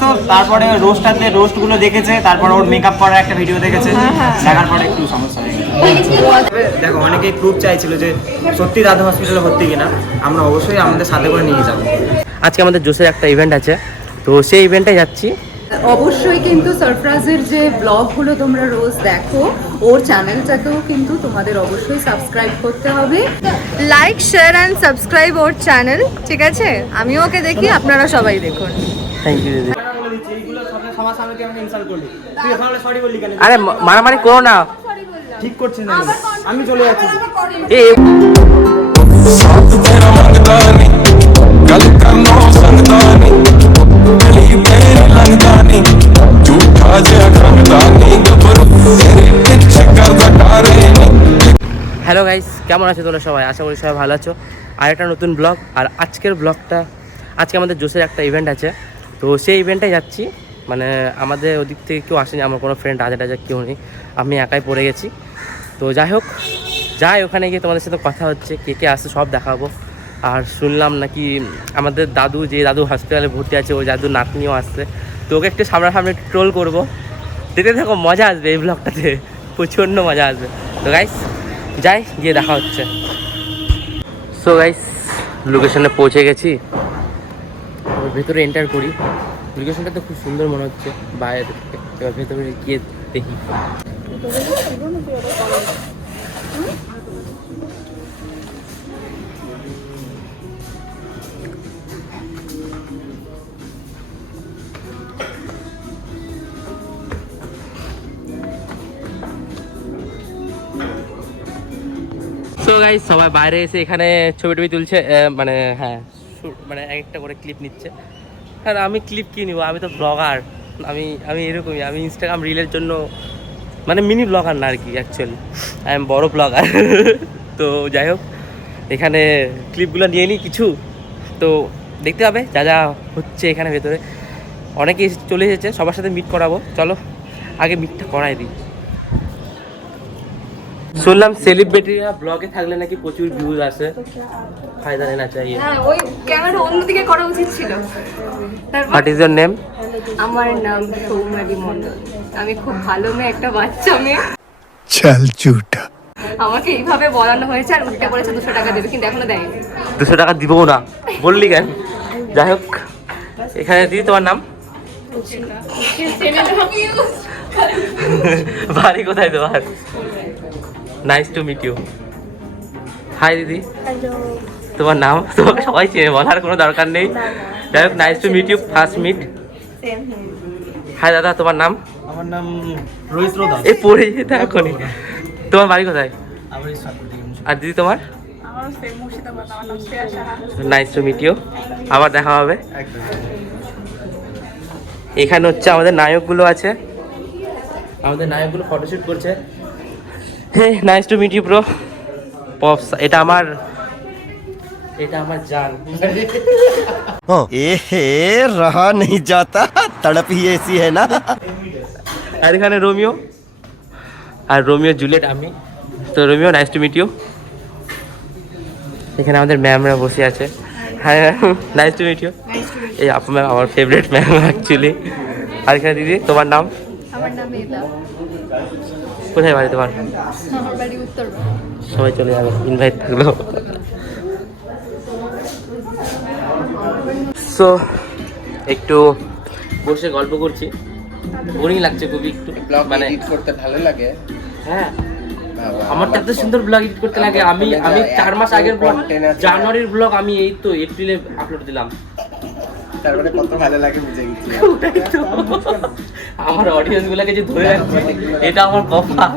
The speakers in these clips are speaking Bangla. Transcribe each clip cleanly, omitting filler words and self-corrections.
তো তারপরে রোস্টারতে রোস্টগুলো দেখেছে, তারপর ওর মেকআপ করার একটা ভিডিও দেখেছে, দেখার পরে একটু সমস্যা হয়ে গেছে। দেখো অনেকেই প্রুফ চাইছিল যে সত্যি দাদু হসপিটালে ভর্তি কিনা, আমরা অবশ্যই আমাদের সাথে করে নিয়ে যাবো। আজকে আমাদের জোসের একটা ইভেন্ট আছে, তো সেই ইভেন্টে যাচ্ছি। অবশ্যই কিন্তু সারপ্রাইজের যে ব্লগগুলো তোমরা রোজ দেখো, ওর চ্যানেলটাকেও কিন্তু তোমাদের অবশ্যই সাবস্ক্রাইব করতে হবে। লাইক শেয়ার অ্যান্ড সাবস্ক্রাইব ওর চ্যানেল, ঠিক আছে? আমিও ওকে দেখি, আপনারা সবাই দেখুন। থ্যাংক ইউ দিদি। আরে মারামারি করো না, ঠিক করছি না, আমি চলে যাচ্ছি। হ্যালো গাইস, কেমন আছো তোমরা সবাই? আশা করি সবাই ভালো আছো। আর একটা নতুন ব্লগ, আর আজকের ব্লগটা, আজকে আমাদের জোসের একটা ইভেন্ট আছে, তো সেই ইভেন্টে যাচ্ছি। মানে আমাদের ওদিক থেকে কেউ আসেনি, আমার কোনো ফ্রেন্ড আজা টাজা কেউ নেই, আমি একাই পড়ে গেছি। তো যাই হোক, ওখানে গিয়ে তোমাদের সাথে কথা হচ্ছে, কে কে আসছে সব দেখাবো। আর শুনলাম নাকি আমাদের দাদু, যে দাদু হসপিটালে ভর্তি আছে, ওই দাদুর নাতনিও আসছে, তো ওকে একটু সামনাসামনি একটু ট্রোল করবো। দেখতে দেখো, মজা আসবে এই ব্লগটাতে, প্রচণ্ড মজা আসবে। তো গাইস যাই, গিয়ে দেখা হচ্ছে। সো গাইস, লোকেশনে পৌঁছে গেছি, ভেতরে এন্টার করি। লোকেশনটা তো খুব সুন্দর মনে হচ্ছে বাইরে থেকে, এবার ভেতরে গিয়ে দেখি। সো গাইস, সবাই বাইরে এসে এখানে ছবি টবি তুলছে, মানে হ্যাঁ, মানে এক একটা করে ক্লিপ নিচ্ছে। আর আমি ক্লিপ কি নিব, আমি তো ব্লগার, আমি এরকমই, আমি ইনস্টাগ্রাম রিলের জন্য, মানে মিনি ব্লগার না আর কি, অ্যাকচুয়ালি আই এম বড় ব্লগার। তো যাই হোক, এখানে ক্লিপগুলো নিয়ে নিই কিছু, তো দেখতে হবে যা যা হচ্ছে এখানে ভেতরে। অনেকে চলে এসেছে, সবার সাথে মিট করাবো, চলো আগে মিটটা করাই দিই। শুনলাম সেলিব্রিটিরা ব্লগে থাকলে নাকি প্রচুর ভিউজ আসে, ফায়দা নেনা চাই। হ্যাঁ, ওই ক্যামেরা অন্যদিকে করা উচিত ছিল। What is your name? আমার নাম সৌমালি মণ্ডল, আমি খুব ভালো মেয়ে, একটা বাচ্চা মেয়ে। চল ঝুটা। আমাকে এইভাবে বলানো হয়েছে, আর উল্টে বলেছে 200 টাকা দেবে, কিন্তু এখনো দেয়নি। 200 টাকা দিবও না, বললি কেন? যাই হোক, এখানে দিদি তোমার নাম? বাড়ি কোথায় তোমার? Nice to meet you. Hi দিদি। তোমার নাম? তোমাকে সবাই চেনে, বলার কোনো দরকার নেই। যাই হোক, nice to meet you, first meet. Hi দাদা, তোমার নাম? আমার নাম রোহিত দাস। এই পড়ে যেতে এখনই। তোমার বাড়ি কোথায়? আর দিদি তোমার? নাইস টু মিট ইউ, আবার দেখা হবে। এখানে হচ্ছে আমাদের নায়কগুলো আছে, আমাদের নায়কগুলো ফটোশুট করছে। Hey, nice to meet you bro. Pops, এটা আমার জান। এহে রহা নেই যাতা, তড়প হি ऐसी है ना। আর এখানে রোমিও, আর রোমিও জুলিয়েট আমি। তো Romeo, nice to meet you. এখানে আমাদের ম্যামরা বসে আছে। হ্যাঁ, নাইস টু মিট ইউ। এই আপু ম্যাম আমার ফেভারিট ম্যাম অ্যাকচুয়ালি। আর এখানে দিদি, তোমার নাম? আমার নাম এদা। কোথায় বাড়ি তোমার? আমার বাড়ি উত্তর। সবাই চলে যাবে, ইনভাইট থাকলো। সো একটু বসে গল্প করছি, বোরিং লাগছে খুবই একটু, মানে এডিট করতে ভালো লাগে। হ্যাঁ, আমার তো এত সুন্দর ব্লগ এডিট করতে লাগে। আমি 4 মাস আগের ব্লগ, জানুয়ারির ব্লগ আমি এই তো এপ্রিলে আপলোড দিলাম। তারপরে কত ভালো লাগে বুঝে গেছি। আমার অডিয়েন্স গুলাকে যে ধরে রাখছে, এটা আমার কপাল।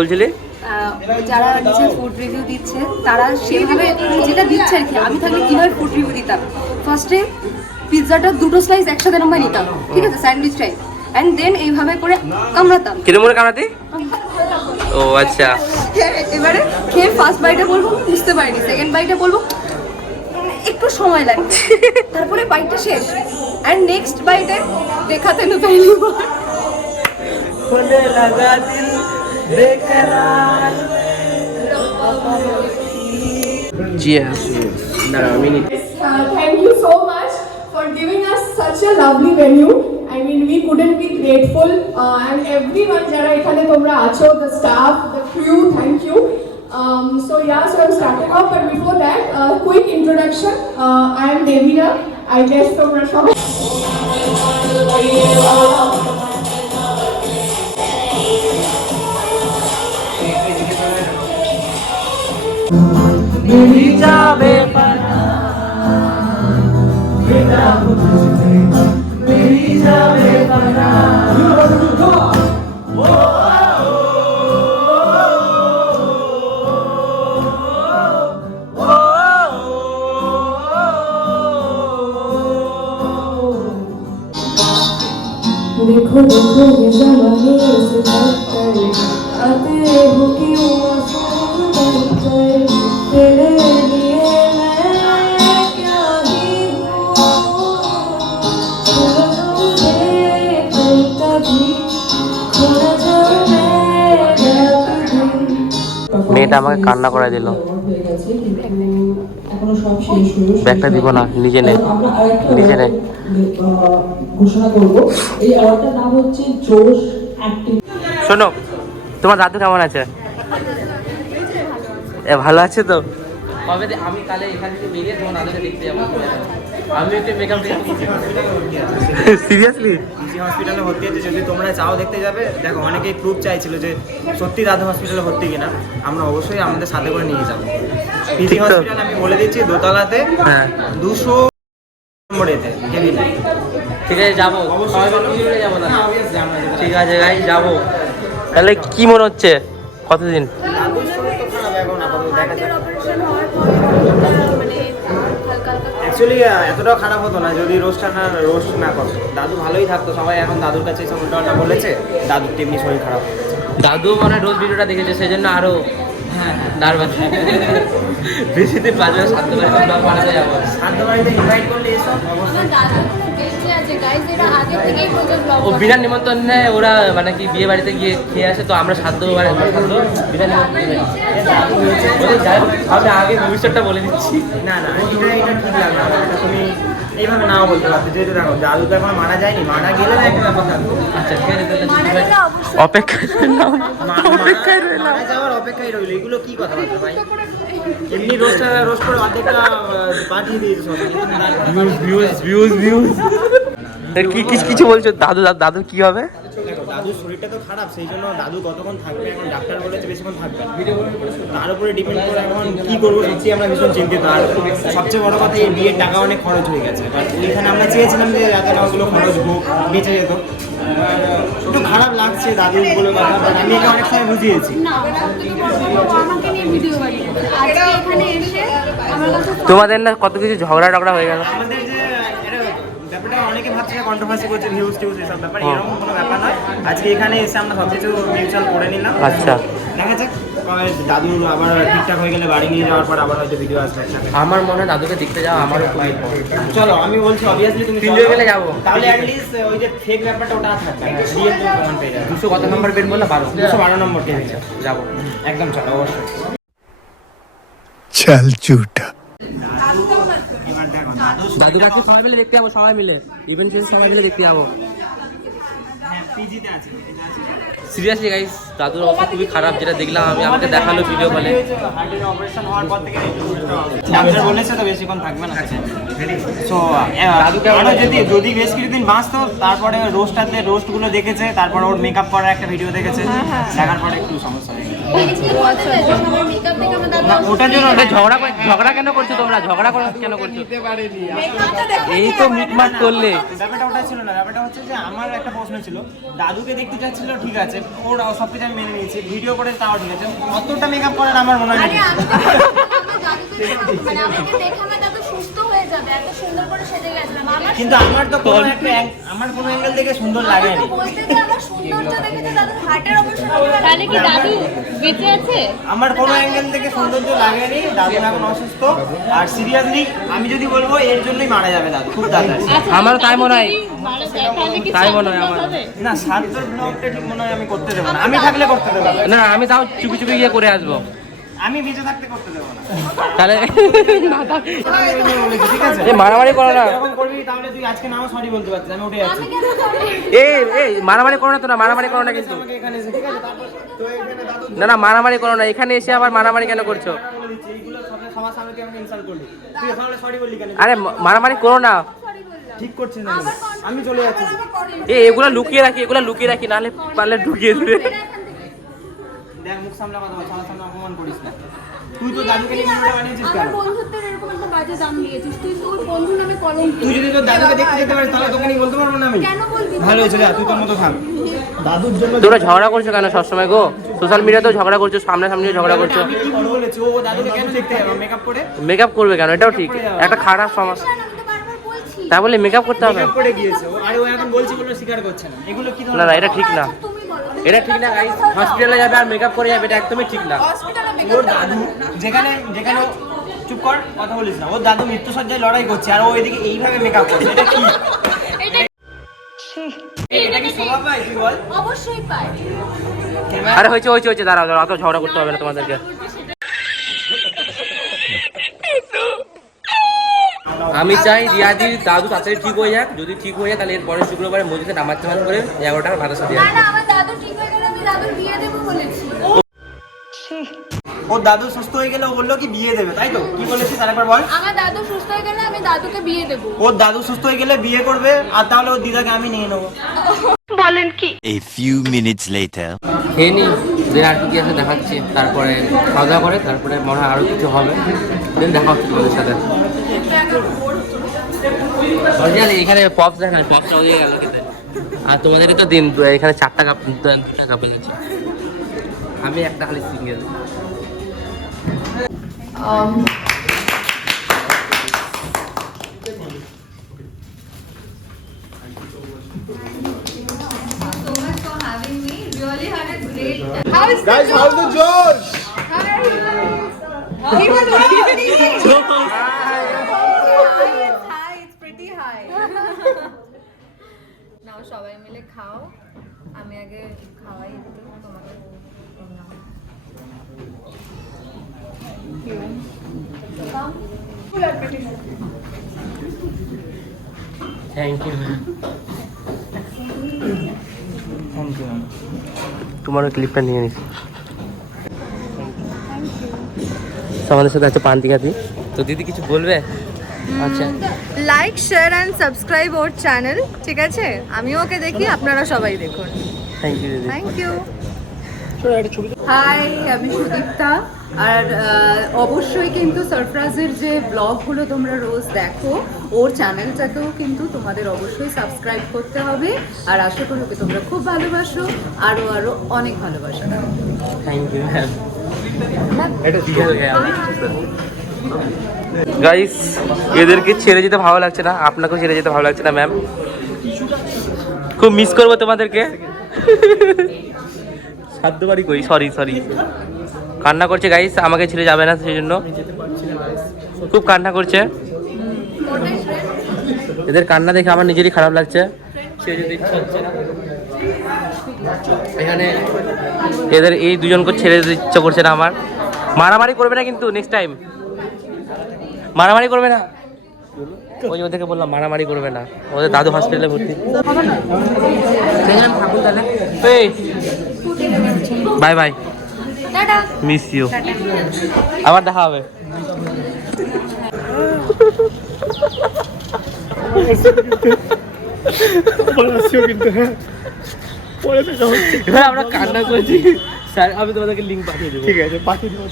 বলছিলে যারা নিচে ফুড রিভিউ দিচ্ছে, তারা সেভাবে যেটা দিচ্ছে আর কি, আমি থাকলে কিভাবে ফুড রিভিউ দিতাম। ফার্স্টে পিৎজাটা 2টো স্লাইস একসাথে নাম্বার নিতাম, ঠিক আছে, স্যান্ডউইচ টাইপ, অ্যান্ড দেন এইভাবে করে কামড়াতাম। কিরম করে কামড়াতে? ও আচ্ছা। এবারে খেয়ে ফার্স্ট বাইটে বলবো বুঝতে পারিনি, সেকেন্ড বাইটে বলবো একটু সময় লাগছে, তারপরে বাইটটা শেষ, অ্যান্ড নেক্সট বাইটে দেখাতে না পেলি। চিয়ার্স। দাঁড়াও আমি নিচ্ছি। Thank you so much for giving us such a lovely venue. I mean, we couldn't be grateful. And everyone, jara ekhane tomra acho, the staff, the crew, thank you. So yeah, so I'm starting off, but before that, quick introduction. I am Devina. I guess tomra shobai. देखो देखो ये जमाने से टक्कर आते हो क्यों आंसू बनकर तेरे लिए मैं क्या ही हूँ मुझे कभी खोना जाऊँ মেয়েটা আমাকে কান্না করে দিল। এখনো সব শেষ হলো ব্যাগটা দিব না, নিজে নে, আমরা আরেকটা নিজে নে। ঘোষণা করব। এই অ্যাওয়ার্ডটার নাম হচ্ছে জোশ অ্যাক্টিং। শোনো, তোমার দাদু কেমন আছে? ভালো আছে তো? কবে আমি কালে এখান থেকে বেরিয়ে তোমার দাদুকে দেখতে যাবো। আমি একটু মেকআপ সিরিয়াসলি পিজি হসপিটালে ভর্তি আছে, যদি তোমরা চাও দেখতে যাবে। দেখো অনেকেই প্রুফ চাইছিল যে সত্যি দাদু হসপিটালে ভর্তি কিনা, আমরা অবশ্যই আমাদের সাথে করে নিয়ে যাবো। পিজি হসপিটাল আমি বলে দিচ্ছি, দোতলাতে, হ্যাঁ 200 নম্বরেতে কেবিনে। ঠিক আছে যাবো, অবশ্যই যাবো না? হ্যাঁ, obviously আমরা যেতে ঠিক আছে গাই যাবো। তাহলে কি মনে হচ্ছে কতদিন? দাদুর শরীর তো খারাপ এখন, আপাতত দেখা যাক। অ্যাকচুয়ালি এতটাও খারাপ হতো না যদি রোস্ট না করতো। দাদু ভালোই থাকতো, সবাই এখন দাদুর কাছে এসে উল্টোপাল্টা বলেছে, দাদুর তেমনি শরীর খারাপ হয়ে গেছে। দাদু মানে রোজ ভিডিওটা দেখেছে, সেই জন্য আরো নার্ভাস। বেশি দিন বাজবে, সাধ্য বাড়িতে যাবো। সাধ্য বাড়িতে ইনভাইট করলে এসব অবশ্যই। ও বিনা নিমন্ত্রণে ওরা মানে কি বিয়ে বাড়িতে গিয়ে খেয়ে আসে, তো আমরা সাধ্য বিনা নিমন্ত্রণে আমি আগে ভবিষ্যৎটা বলে দিচ্ছি। না না, এটা ঠিক লাগবে না। এটা তুমি এইভাবে নাও বলতে পারছো, যেহেতু দেখো দাদু তো এখন মারা যায়নি, মারা গেলে না একটা ব্যাপার থাকতো। আচ্ছা ঠিক আছে, অপেক্ষায় রইলাম, অপেক্ষায় রইলাম। মারা যাওয়ার অপেক্ষায় রইলো, এগুলো কি কথা বলছো ভাই? এমনি রোস্ট করে অর্ধেকটা পাঠিয়ে দিয়েছে সব। কিছু বলছো? দাদু কি হবে? দেখো দাদুর শরীরটা তো খারাপ, সেই জন্য দাদু কতক্ষণ থাকবে, এখন ডাক্তার বলেছে বেশিক্ষণ থাকবে না। তার উপরে ডিপেন্ড করে এখন কী করবো, সত্যি আমরা ভীষণ চিন্তিত। আর সবচেয়ে বড় কথা, এই বিয়ের টাকা অনেক খরচ হয়ে গেছে। বাট ওইখানে আমরা চেয়েছিলাম যে যাতে না ওগুলো খরচ হোক, বেঁচে যেত। একটু খারাপ লাগছে দাদু বলে কথা, বাট আমি এটা অনেক সময় বুঝিয়েছি। তোমাদের না কত কিছু ঝগড়া টগড়া হয়ে গেল? আমাদের যে ব্যাপারটা অনেকে ভাবছে যে কন্ট্রোভার্সি করছে, ভিউজ টিউজ এসব ব্যাপার, এরকম কোনো ব্যাপার নয়। আজকে এখানে এসে আমরা সব কিছু মিউচুয়াল করে নিলাম। আচ্ছা, দেখা যাক দাদু আবার ঠিকঠাক হয়ে গেলে বাড়ি নিয়ে যাওয়ার পর আবার হয়তো ভিডিও আসবে একসাথে। আমার মনে হয় দাদুকে দেখতে যাও আমারও খুব চলো, আমি বলছি অবভিয়াসলি তুমি তিনজন মিলে যাবো। তাহলে অ্যাটলিস্ট ওই যে ফেক ব্যাপারটা ওটা থাকবে না, রিয়েল তুমি প্রমাণ পেয়ে যাবে। 200 কত নম্বর বেড বললে? 212 নম্বর টেবিলে যাবো। একদম, চলো অবশ্যই। चल झूठा। এবার দেখো দাদু কাছে সবাই মিলে দেখতে যাবো, সবাই মিলে ইভেন্ট শেষে সবাই মিলে দেখতে যাবো। হ্যাঁ পিজিতে আছে। সিরিয়াসলি গাইস, দাদুর অবস্থা খুবই খারাপ, যেটা দেখলাম আমি, আমাকে দেখালো ভিডিও কলে। হার্টের অপারেশন হওয়ার পর থেকে ডাক্তার বলেছে তো বেশিক্ষণ থাকবে না। সো দাদুকে যদি বেশ কিছুদিন বাঁচতো, তারপরে রোস্টগুলো দেখেছে, তারপরে ওর মেকআপ করার একটা ভিডিও দেখেছে, দেখার পরে একটু সমস্যা হয়ে গেছে। ওটার জন্য ঝগড়া কেন করছো তোমরা? কেন করছো? এই তো মিটমাট করলে। ব্যাপারটা ওটা ছিল না, ব্যাপারটা হচ্ছে যে আমার একটা প্রশ্ন ছিল, দাদুকে দেখতে চাচ্ছিল, ঠিক আছে, ওর সব কিছু আমি মেনে নিয়েছি, ভিডিও করে তাও ঠিক আছে, অতটা মেকআপ করার আমার মনে হয় না। হবে, এত সুন্দর করে সেজে গেছিলাম। আমার কিন্তু আমার তো কোনো একটা আমার কোনো অ্যাঙ্গেল থেকে সুন্দর লাগেনি। বলতে যে আমার সৌন্দর্য দেখেছে দাদুর হার্টের অপারেশন হবে। তাহলে কি দাদু বেঁচে আছে? আমার কোনো অ্যাঙ্গেল থেকে সৌন্দর্য লাগেনি, দাদু এখন অসুস্থ। আর সিরিয়াসলি আমি যদি বলবো এর জন্যই মারা যাবে দাদু, খুব তাড়াতাড়ি। আমারও তাই মনে হয়, মারা যায় তাহলে কি তাই মনে হয় আমার। না, সাতটার ব্লগটা ঠিক মনে হয় আমি করতে দেবো না, আমি থাকলে করতে দেবো না। না আমি তাও চুপি চুপি গিয়ে করে আসবো, আমি বেঁচে থাকতে করতে দেবো না। তাহলে ঠিক আছে, এই মারামারি করো না, এরকম করবি তাহলে তুই আজকে নাও সরি বলতে পারছিস, আমি উঠে যাচ্ছি। এই মারামারি করো না, তো না মারামারি করো না কিন্তু, আমাকে এখানে এসে, ঠিক আছে, তারপর তো এখানে দাদু না না মারামারি করো না, এখানে এসে আবার মারামারি কেন করছো? বলে দিচ্ছে এইগুলো সবার সামনে তুই আমাকে ইনসাল্ট করলি, তুই তাহলে সরি বললি কেন? আরে মারামারি করো না, ঠিক করছিস না, আমি চলে যাচ্ছি। এগুলো লুকিয়ে রাখি, এগুলো লুকিয়ে রাখি, নাহলে পারলে ঢুকিয়ে দেবে। দেখ মুখ সামলা কথা বল, সবার সামনে অপমান করিস না। তুই তো দাদুকে নিয়ে ভিডিওটা বানিয়েছিস কেন? আমার বন্ধুত্বের এরকম একটা বাজে দাম দিয়েছিস তুই, তোর বন্ধু নামে কলঙ্ক। তুই যদি তোর দাদুকে দেখতে যেতে পারিস তাহলে তোকে নিয়ে বলতে পারবো না আমি? কেন বলবি? ভালো হয়েছে, যা তুই তোর মতো থাক। দাদুর জন্য তোমরা ঝগড়া করছো কেন সবসময় গো? সোশ্যাল মিডিয়াতেও ঝগড়া করছো, সামনাসামনি ঝগড়া করছো। আমি কি ভুল বলেছি? ও দাদুকে কেন দেখতে যাবে মেকআপ করে? মেকআপ করবে কেন? এটাও ঠিক, একটা খারাপ সমস্যা। আমি তো বারবার বলছি। তাই বলে মেকআপ করতে হবে? মেকআপ করে গিয়েছে ও, আর ও এখন বলছি বলে স্বীকার করছে না। এগুলো কি না ধরনের? না এটা ঠিক না, তুমি বলো। এটা ঠিক না গাইস। হসপিটালে যাবে আর মেকআপ করে যাবে, এটা একদমই ঠিক না। ওর দাদু যেখানে যেখানে ও- চুপ কর, কথা বলিস না। ওর দাদু মৃত্যুসজ্জায় লড়াই করছে আর ও এদিকে এইভাবে মেকআপ করছে, এটা কি? এটা কি শোভা পায় তুই বল? অবশ্যই পাই। আরে হয়েছে হয়েছে হয়েছে, দাঁড়াও দাঁড়াও, অত ঝগড়া করতে হবে না তোমাদেরকে। আমি চাই রিয়াদির দাদু তাড়াতাড়ি ঠিক হয়ে যাক, যদি ঠিক হয়ে যায় তাহলে এর পরের শুক্রবারে মসজিদে নামাজ টামাজ করে 11টার মাদ্রাসা দিয়ে না আসবে। না, আমার দাদু ঠিক হয়ে গেলে আমি দাদুর বিয়ে দেবো বলেছি। ওর দাদু সুস্থ হয়ে গেলে ও বললো কি বিয়ে দেবে, তাই তো? কি বলেছিস আরেকবার বল? আমার দাদু সুস্থ হয়ে গেলে আমি দাদুকে বিয়ে দেবো। ওর দাদু সুস্থ হয়ে গেলে বিয়ে করবে আর তাহলে ওর দিদাকে আমি নিয়ে নেবো। A few minutes later. খেয়ে নি, দেন আর কি আছে দেখাচ্ছি, তারপরে খাওয়া দাওয়া করে তারপরে মনে হয় আরও কিছু হবে, দেন দেখা হচ্ছে তোমাদের সাথে। অরিজিনালি এখানে পপস দেখা না, পপসটা হয়ে গেল খেতে। আর তোমাদেরই তো দিন, এখানে 4টা কাপ 2টা কাপে গেছে, আমি একটা খালি single. Guys, how's the Josh? He was Hi, it's pretty high. নাও সবাই মিলে খাও, আমি আগে খাওয়াই একটু তোমাকে। থ্যাংক ইউ, তোমারও ক্লিপটা নিয়ে নিস। আমাদের সাথে আছে পান্তিকা দি, তো দিদি কিছু বলবে? আচ্ছা লাইক শেয়ার অ্যান্ড সাবস্ক্রাইব ওর চ্যানেল, ঠিক আছে? আমিও ওকে দেখি, আপনারা সবাই দেখুন। থ্যাংক ইউ দিদি। Thank you. হাই, আমি সুদীপ্তা। আর অবশ্যই কিন্তু সরফরাজের যে ব্লগগুলো তোমরা রোজ দেখো, ওর চ্যানেলটাকেও কিন্তু তোমাদের অবশ্যই সাবস্ক্রাইব করতে হবে। আর আশা করি ওকে তোমরা খুব ভালোবাসো, আরও আরও অনেক ভালোবাসা দাও। Thank you ma'am. গাইস, এদেরকে ছেড়ে যেতে ভালো লাগছে না, আপনাকেও ছেড়ে যেতে ভালো লাগছে না ম্যাম। খুব মিস করবো তোমাদেরকে। সাধ্যবাড়ি করি, সরি সরি। কান্না করছে গাইস, আমাকে ছেড়ে যাবে না সেই জন্য খুব কান্না করছে। এদের কান্না দেখে আমার নিজেরই খারাপ লাগছে, ছেড়ে যেতে ইচ্ছা হচ্ছে না। এখানে এদের এই দুজনকে ছেড়ে যেতে ইচ্ছা করছে না আমার। মারামারি করবে না কিন্তু নেক্সট টাইম, মারামারি করবে না। ওই যে ওদেরকে বললাম মারামারি করবে না, ওদের দাদু হসপিটালে ভর্তি। থাকুন তাহলে, বাই বাই, মিস ইউ, আবার দেখা হবে। এবার আমরা কান্না করেছি স্যার, আমি তোমাদেরকে লিঙ্ক পাঠিয়ে দেবো। ঠিক আছে, পাঠিয়ে দেবো।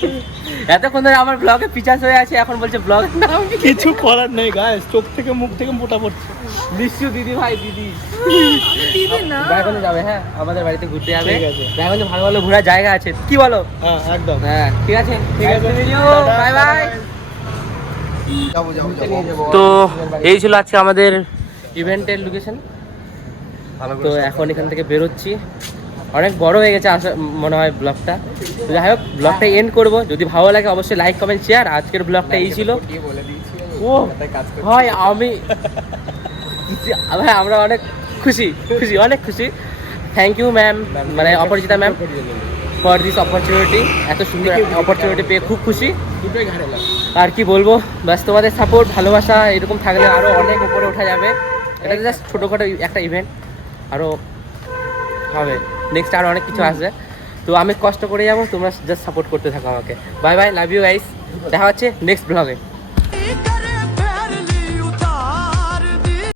এতক্ষণ ধরে আমার ব্লগে পিচাস হয়ে আছে, এখন বলছে ব্লগ নাম কি? কিছু করার নেই গাইস, চোখ থেকে মুখ থেকে মোটা পড়ছে। মিস ইউ দিদি ভাই, দিদি। দিদি না, রায়গঞ্জে যাবে, হ্যাঁ আমাদের বাড়িতে ঘুরতে যাবে। ঠিক আছে। রায়গঞ্জে ভালো ভালো ঘোরার জায়গা আছে, কি বলো? হ্যাঁ একদম। হ্যাঁ ঠিক আছে, ঠিক আছে, বাই বাই। তো এই ছিল আজকে আমাদের ইভেন্টের লোকেশন। তো এখন এখান থেকে বেরোচ্ছি, অনেক বড় হয়ে গেছে মনে হয় ব্লগটা। তো যাই হোক, ব্লগটা এন্ড করবো। যদি ভালো লাগে অবশ্যই লাইক কমেন্ট শেয়ার। আজকের ব্লগটা এই ছিল। ও ভাই ভাই আমরা অনেক খুশি অনেক খুশি। থ্যাংক ইউ ম্যাম, মানে অপরাজিতা ম্যাম, ফর দিস অপরচুনিটি। এত সুন্দর অপরচুনিটি পেয়ে খুব খুশি। আর কি বলবো, ব্যাস তোমাদের সাপোর্ট ভালোবাসা এরকম থাকলে আরও অনেক উপরে ওঠা যাবে। এটা তো জাস্ট ছোটোখাটো একটা ইভেন্ট, আরও হবে, নেক্সট আরও অনেক কিছু আসবে। তো আমি কষ্ট করে যাবো, তোমরা জাস্ট সাপোর্ট করতে থাকো আমাকে। Bye bye, love you guys, দেখা হচ্ছে নেক্সট ব্লগে।